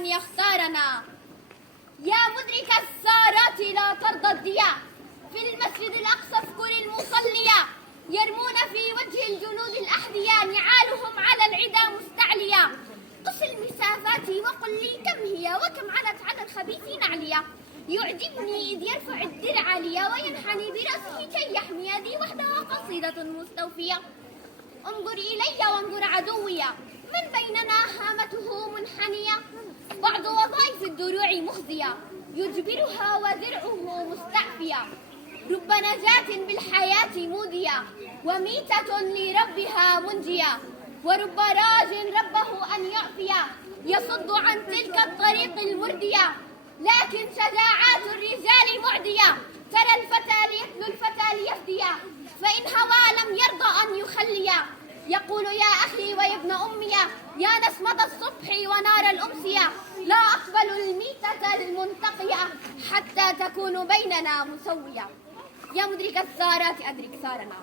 أن يختارنا. يا مدرك السارات لا ترضى الضياء، في المسجد الأقصى اذكر المصليا، يرمون في وجه الجنود الأحذياء، نعالهم على العدا مستعليا. قس المسافات وقل لي كم هي، وكم علت على الخبيثين عليا. يعجبني إذ يرفع الدرع لي، وينحني برأسه كي يحمي، ذي وحدها قصيدة مستوفية. انظر إلي وانظر عدويا، من بيننا هامته منحنية. بعض وظائف الدروع مخزية، يجبرها وذرعه مستعفية. رب نجاة بالحياة مودية، وميتة لربها منجية. ورب راج ربه أن يعفيا، يصد عن تلك الطريق المردية. لكن شجاعات الرجال معدية، ترى الفتى ليتلو الفتى ليفديا، فإن هوى لم يرضى أن يخليا. يقول يا أخي ويا ابن أمي، يا نسمة الصبح ونار الأمسية، لا أقبل الميتة المنتقية حتى تكون بيننا مسوية. يا مدرك السارات أدرك سارنا.